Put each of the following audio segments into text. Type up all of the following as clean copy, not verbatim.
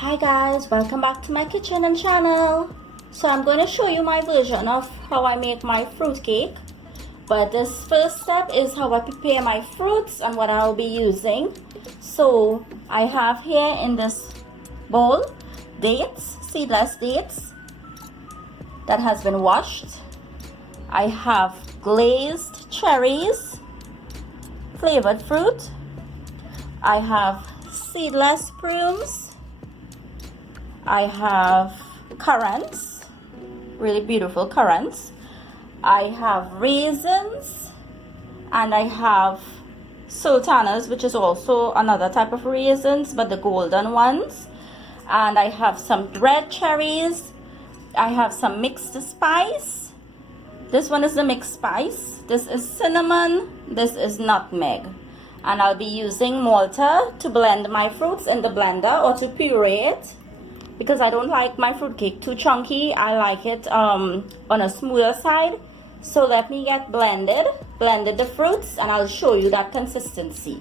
Hi guys, welcome back to my kitchen and channel. So I'm going to show you my version of how I make my fruit cake. But this first step is how I prepare my fruits and what I'll be using. So I have here in this bowl dates, seedless dates that has been washed. I have glazed cherries, flavored fruit. I have seedless prunes. I have currants, really beautiful currants. I have raisins, and I have sultanas, which is also another type of raisins, but the golden ones. And I have some red cherries. I have some mixed spice. This one is the mixed spice. This is cinnamon. This is nutmeg. And I'll be using Malta to blend my fruits in the blender or to puree it, because I don't like my fruit cake too chunky. I like it on a smoother side. So let me get blended the fruits, and I'll show you that consistency.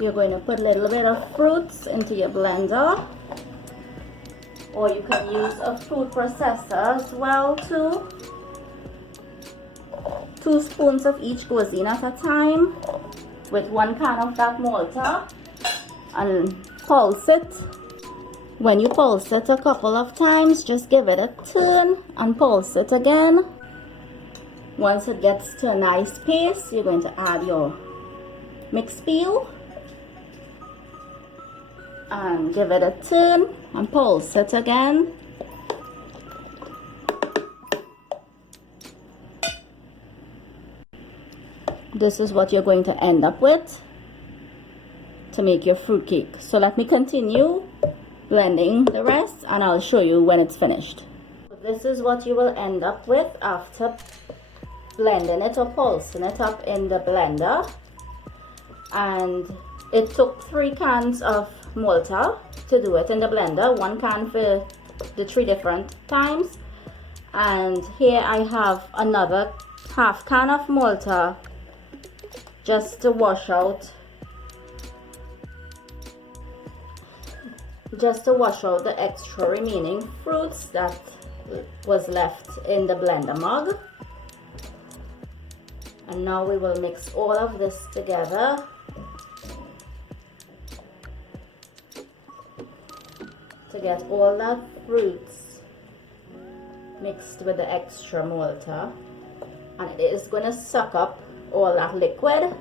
You're going to put a little bit of fruits into your blender, or you can use a fruit processor as well too. 2 spoons of each goes in at a time with 1 can of that Malta, and pulse it. When you pulse it a couple of times, just give it a turn and pulse it again. Once it gets to a nice paste, you're going to add your mixed peel and give it a turn and pulse it again. This is what you're going to end up with to make your fruit cake. So let me continue blending the rest, and I'll show you when it's finished. This is what you will end up with after blending it or pulsing it up in the blender. And it took 3 cans of Malta to do it in the blender, 1 can for the 3 different times. And here I have another half can of Malta just to wash out the extra remaining fruits that was left in the blender mug. And now we will mix all of this together to get all that fruits mixed with the extra Malta, and it is going to suck up all that liquid.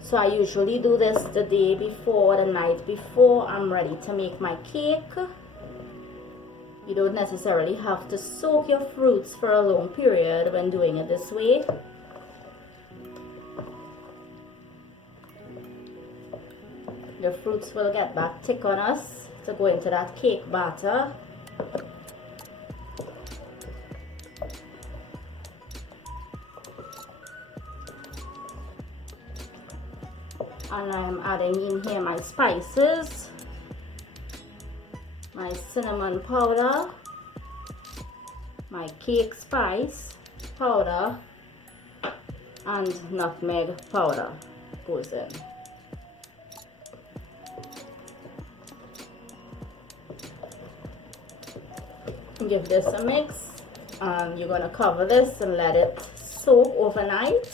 So I usually do this the day before, the night before I'm ready to make my cake. You don't necessarily have to soak your fruits for a long period when doing it this way. The fruits will get back thick on us to go into that cake batter. And I'm adding in here my spices, my cinnamon powder, my cake spice powder, and nutmeg powder goes in. Give this a mix, and you're going to cover this and let it soak overnight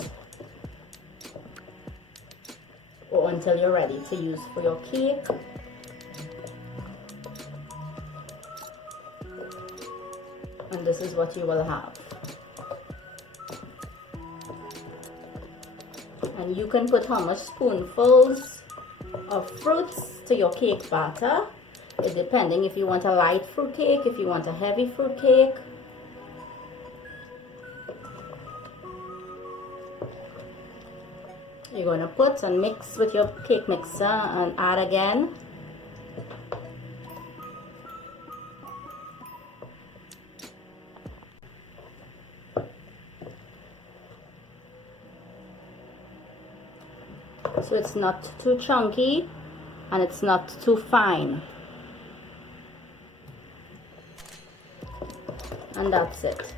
or until you're ready to use for your cake. And this is what you will have. And you can put how much spoonfuls of fruits to your cake batter, depending if you want a light fruit cake, if you want a heavy fruit cake. You're going to put and mix with your cake mixer and add again. So it's not too chunky and it's not too fine. And that's it.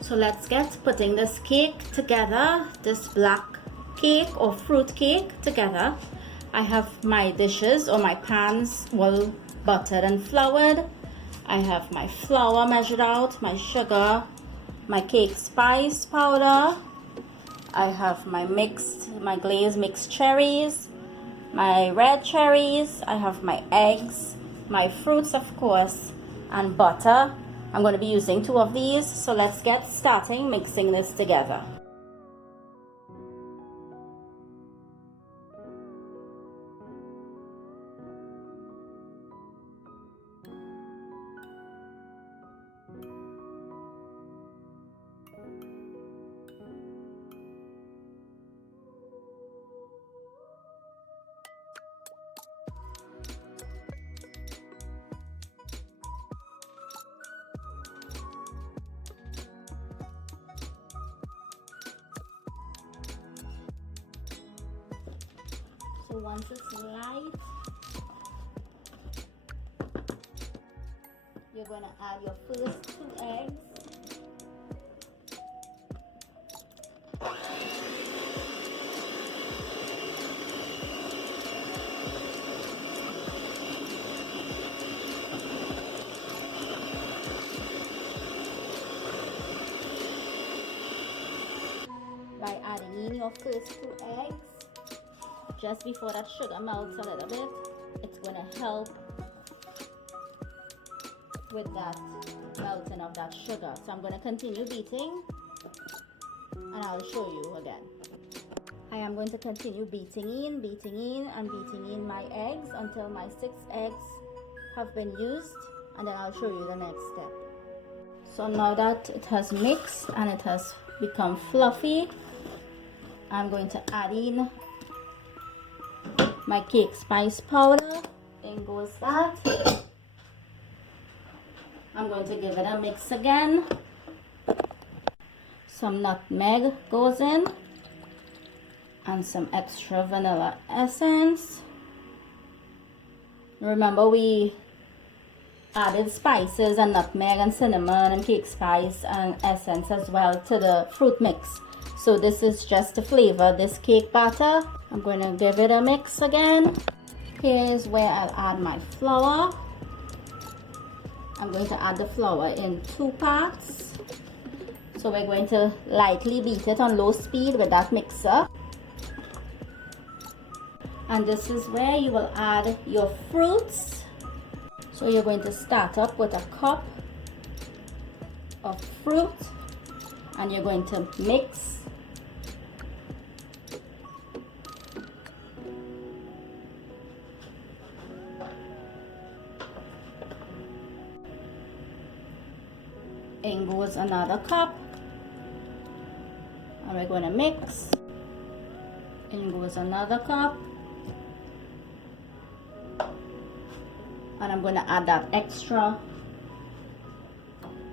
So let's get putting this cake together, this black cake or fruit cake together. I have my dishes or my pans well buttered and floured. I have my flour measured out, my sugar, my cake spice powder. I have my glazed mixed cherries, my red cherries. I have my eggs, my fruits of course, and butter. I'm going to be using 2 of these, so let's get starting mixing this together. So once it's light, you're going to add your first 2 eggs. By adding in your first 2 eggs, just before that sugar melts a little bit, it's going to help with that melting of that sugar. So I'm going to continue beating and I'll show you again. I am going to continue beating in my eggs until my 6 eggs have been used, and then I'll show you the next step. So now that it has mixed and it has become fluffy, I'm going to add in my cake spice powder. In goes that. I'm going to give it a mix again. Some nutmeg goes in and some extra vanilla essence. Remember, we added spices and nutmeg and cinnamon and cake spice and essence as well to the fruit mix. So this is just to flavor this cake batter. I'm going to give it a mix again. Here's where I'll add my flour. I'm going to add the flour in 2 parts. So we're going to lightly beat it on low speed with that mixer. And this is where you will add your fruits. So you're going to start up with a cup of fruit and you're going to mix. In goes another cup, and we're going to mix. In goes another cup, and I'm going to add that extra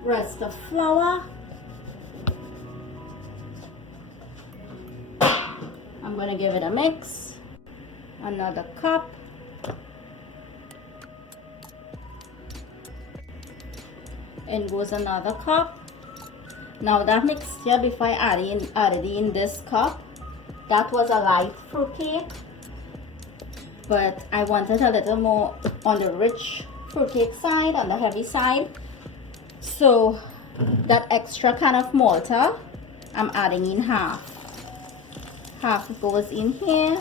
rest of flour. I'm going to give it a mix. Another cup. In goes another cup. Now that mixture, before I added in this cup, that was a light fruit cake, but I wanted a little more on the rich fruit cake side, on the heavy side. So that extra can of Malta, I'm adding in half. Half goes in here,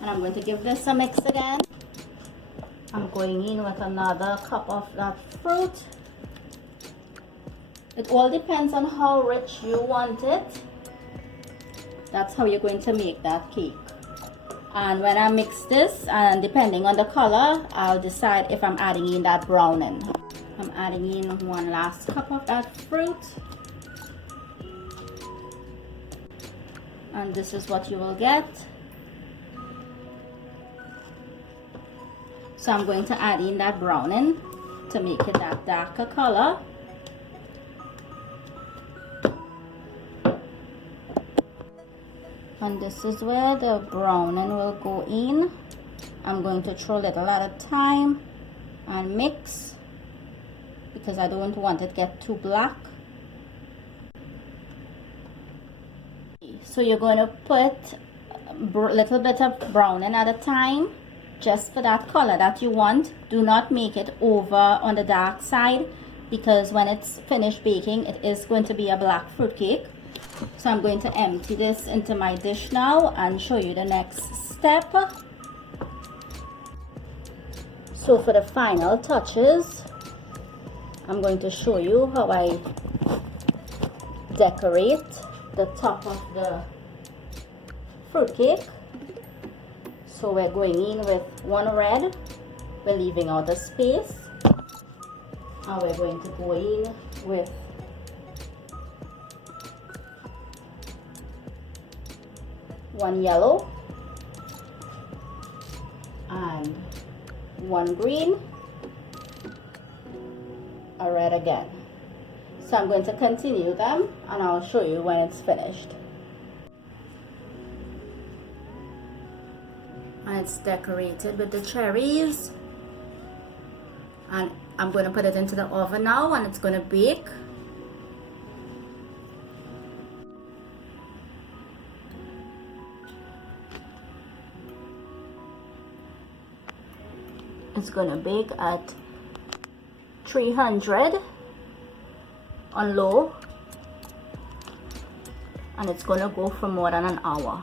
and I'm going to give this a mix again. I'm going in with another cup of that fruit. It all depends on how rich you want it. That's how you're going to make that cake. And when I mix this, and depending on the color, I'll decide if I'm adding in that browning. I'm adding in 1 last cup of that fruit. And this is what you will get. So I'm going to add in that browning to make it that darker color. And this is where the browning will go in. I'm going to throw a little at a time and mix because I don't want it to get too black. So you're going to put a little bit of browning at a time just for that color that you want. Do not make it over on the dark side because when it's finished baking, it is going to be a black fruit cake. So I'm going to empty this into my dish now and show you the next step. So for the final touches, I'm going to show you how I decorate the top of the fruit cake. So we're going in with 1 red, we're leaving out the space, and we're going to go in with one yellow and 1 green, a red again. So I'm going to continue them and I'll show you when it's finished. And it's decorated with the cherries, and I'm going to put it into the oven now and it's going to bake. It's going to bake at 300 on low, and it's going to go for more than an hour.